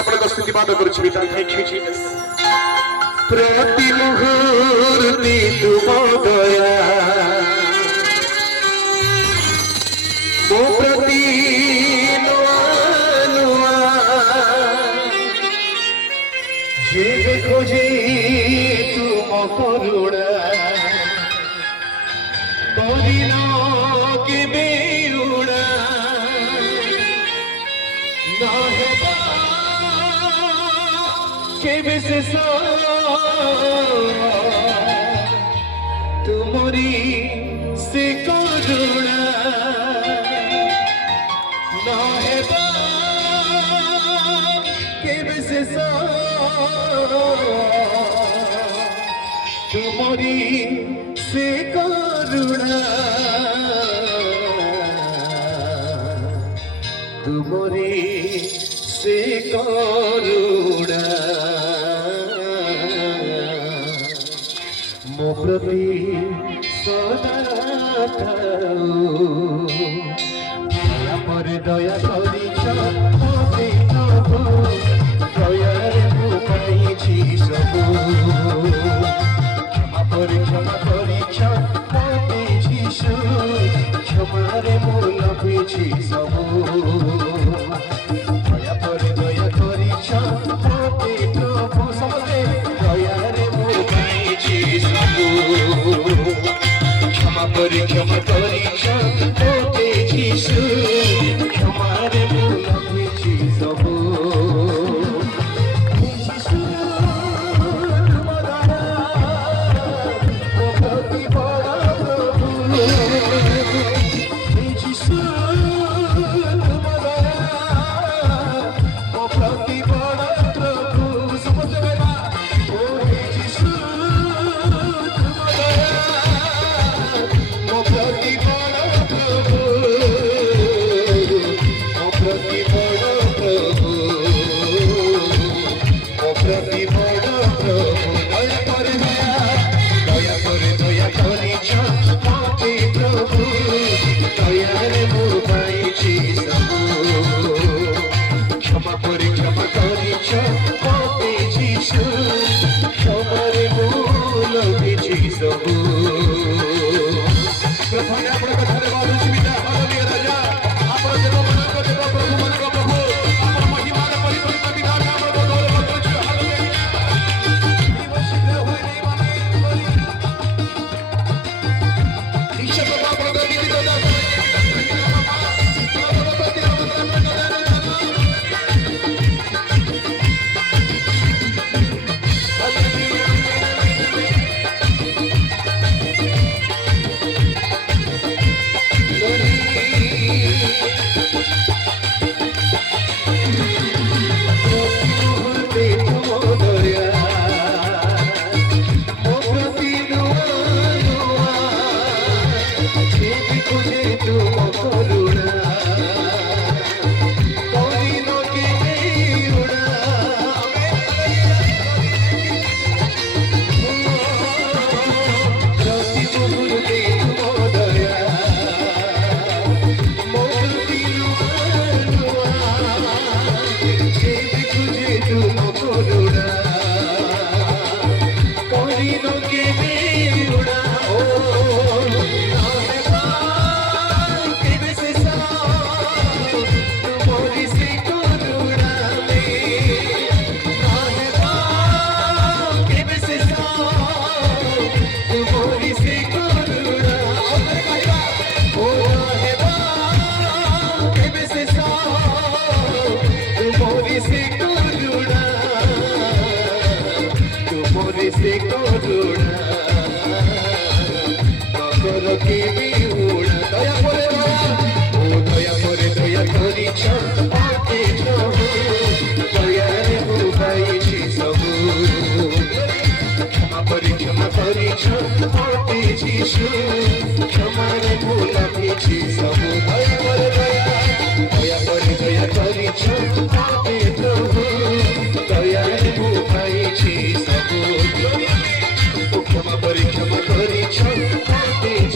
ଆପଣଙ୍କ ସ୍ଥିତିବାଦ କରୁଛି ପିତା। Thank you Jesus. ପ୍ରତି ମୁହୂର୍ତ୍ତେ ତୁମ ଦୟା ମୋ ପ୍ରତି ନୂଆ ନୂଆ ଯେବେ ଖୋଜେ ତୁମ କରୁଣା କରିନ କେବେ ଉଡ଼ା न हेबा केबे शेष तुमरी से करुणा न हेबा केबे शेष तुमरी से करुणा तुमरी से करुणा मो प्रति सदा थाओ दया पर दया करिछ मोते प्रभु दयारे मु पाइछि सबु क्षमा पर क्षमा करिछ मोते जीशु क्षमारे मु लभिछि सबु दया पर दया करिछ मोते प्रभु समस्ते दयारे मु पाइछि सबु क्षमा पर क्षमा करिछ मोते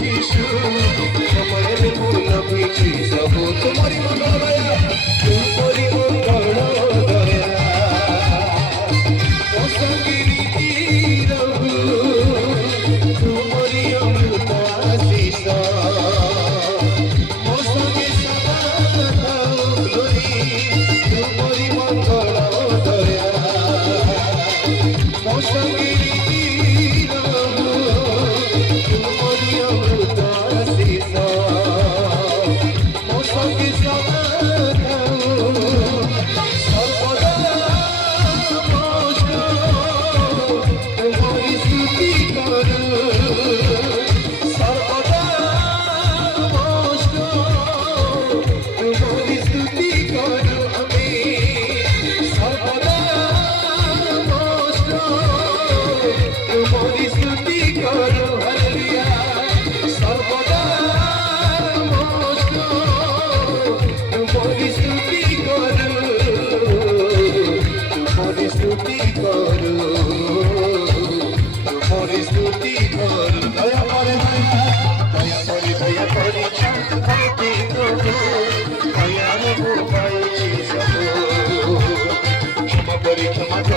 जीशु क्षमारे मु लभिछि सबु तुम्हारी मंगल दया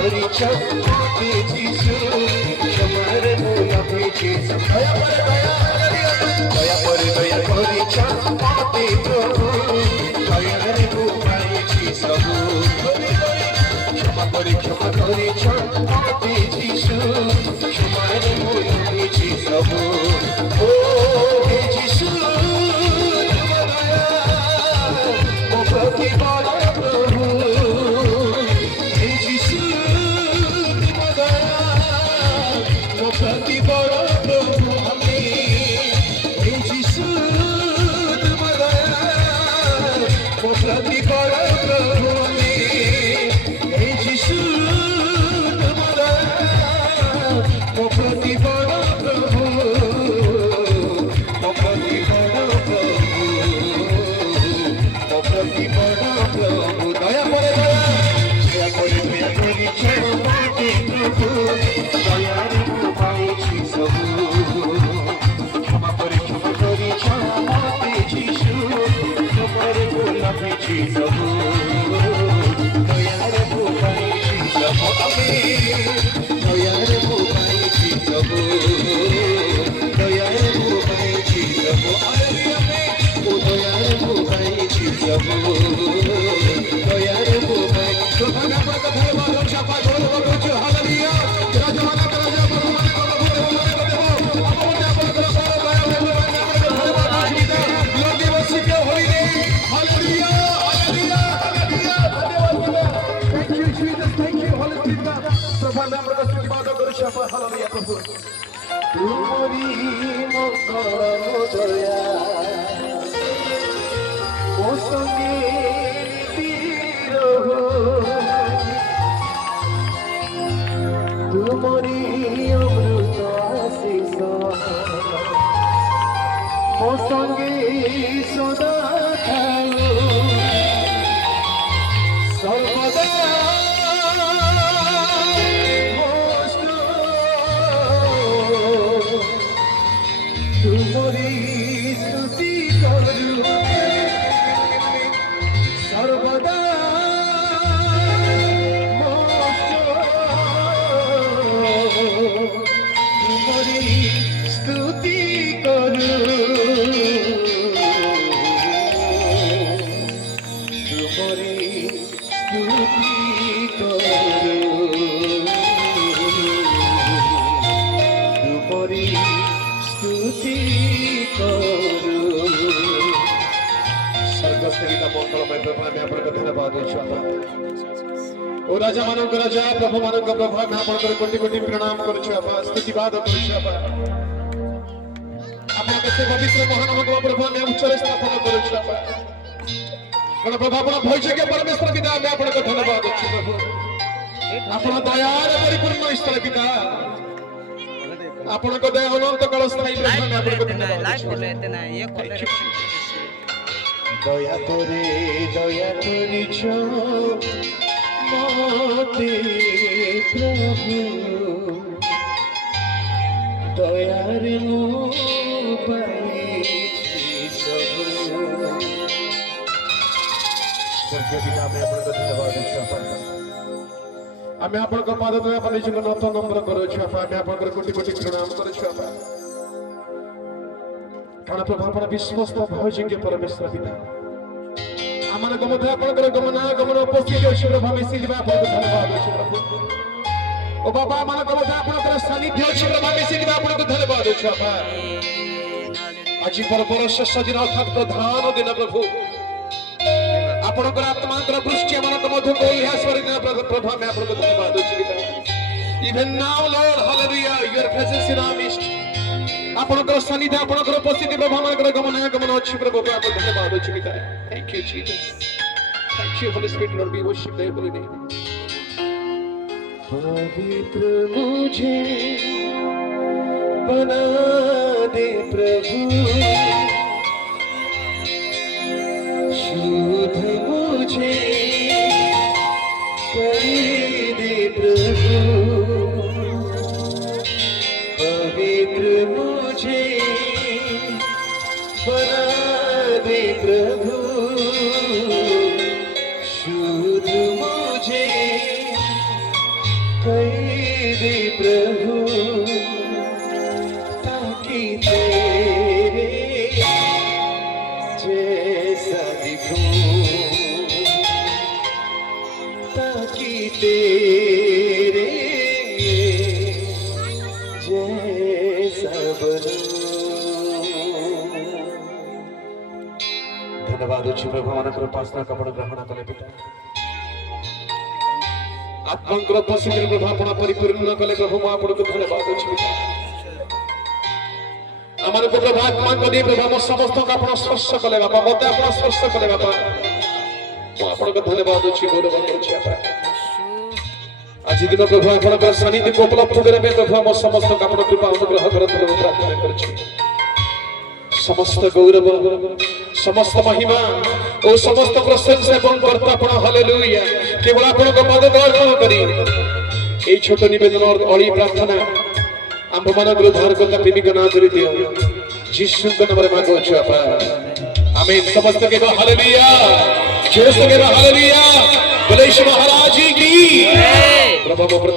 করিছ মতে যিশু তোমার মূলা পেয়েছি দয়া করিছ মতে প্রভু দয়ার পাইছি সবু ক্ষমা করিছ মতে যিশু তোমার মূলা পেয়েছি সবু ও হে যিশু তোমার দয়া ও প্রতি বড় প্রভু হে যিশু তোমার দয়া ও প্রতি বড় প্রভু আমি হে যিশু তোমার দয়া ও প্রতি বড় প্রভু আমি হে যিশু তোমার দয়া ও প্রতি বড় প্রভু ও প্রতি বড় প্রভু ও প্রতি বড় প্রভু দয়া করে করিছ মতে প্রভু দয়ার পাইছি সবু ক্ষমা করিছ মতে যিশু তোমার ভুলা পেয়েছি সবু দয়ার পাইছি সবু আমি দয়ার পাইছি সবু দয়ার পাইছি সবু আমি ও দয়ার পাইছি সবু দয়ার পাইছি তোমার কথা বলো চাপা বলো বলো হালেলুয়া রাজা মাতা রাজা বলো মানে বলো আমাদের আপনাদের সারা দয়া বলো Lord, give us your holy name. Hallelujah, hallelujah, hallelujah. Thank you, Jesus. Thank you, hallelujah. Prabhu, मैं आपका स्तुतिवाद करूँ शापा hallelujah प्रभु. तुम्हारी मोकदया, ओ संगे तीरो, तुम्हारी अमृत आशीष. ओ संगे सदा थाओ सर्वदा मोस्ट तुम्हारी स्तुति करू सर्वदा मोस्ट तुम्हारी स्तुति करू ओ राजा मानव राजा प्रभु मानव प्रभु मैं आपन कोटि कोटि प्रणाम करू स्तुतिवाद करू आपन से पवित्र महानाम प्रभु मैं उच्चार स्थापन करू प्रभु आपन भविष्य के परमेश्वर पिता मैं आपन को धन्यवाद देछु प्रभु आपन दयार परिपूर्ण ईश्वर पिता आपन को दया अनंत काल स्थायी प्रभु मैं आपन को धन्यवाद देछु दया करिछ मते प्रभु दयार पाइछि सबु स्वर्गीय पिता मैं आपन को धन्यवाद देछु आमे आपन को पाद तले अपन जीवन नत नम्र करू छु आमे आपन को कोटि कोटि प्रणाम करू छु कारण प्रभु अपन विश्वस्त भयजिज्ञ परमेश्वर पिता आमान को मध्य आपन को गमन उपस्थित अछि प्रभु हम सिलवा आपन को धन्यवाद अछि प्रभु ओ बाबा आमान को मध्य आपन को सानिध्य अछि प्रभु हम सिलवा आपन को धन्यवाद अछि आज पर शेष दिन अर्थात प्रधान दिन प्रभु आपन को आत्मांतर दृष्टि आमान को मध्य को इहास्वर दिन प्रभु हम आपन को धन्यवाद अछि even now Lord hallelujah your presence in our midst आपनकर सानिध्य आपनकर उपस्थिति प्रभु हमर गमन अछि प्रभु आपन धन्यवाद अछि पिता thank you Jesus thank you holy spirit lord we worship your holy name पवित्र मुझे बना दे प्रभु शुद्ध मुझे कर दे प्रभु पवित्र मुझे बना दे प्रभु शुद्ध मुझे कई दे प्रभु ताकि तेरे जैसा दिखूं, ताकि तेरे जैसा बनूं। धन्यवाद अच्छी प्रभु ମାନଙ୍କର ଉପାସନା ଆପଣ ଗ୍ରହଣ କଲେ ପିତା। आत्मांकर पशुकर प्रभु आपण परिपूर्ण कले प्रभु मैं आपको धन्यवाद अछि पिता। आमान को प्रभु आत्मा को दे प्रभु हम समस्त को आपण स्पर्श कले बापा, मते आपण स्पर्श कले बापा, मैं आपको धन्यवाद अछि गौरव अछि आपा। आज दिन प्रभु आपण को सानिध्य को उपलब्ध करबे प्रभु हम समस्त को आपण कृपा अनुग्रह करत प्रभु प्रार्थना करछि। समस्त गौरव समस्त महिमा और समस्त प्रशंसा एवं कर्तव्य हालेलुया केवल आपण को पद अर्पण करी ए छोट निवेदन और अड़ी प्रार्थना आम मान उद्धार करता प्रेमिक नाम करी दियो यीशु के नाम रे मांगो छु आपा आमीन। समस्त के हालेलुया जोर से के हालेलुया बोले यीशु महाराज की प्रभु।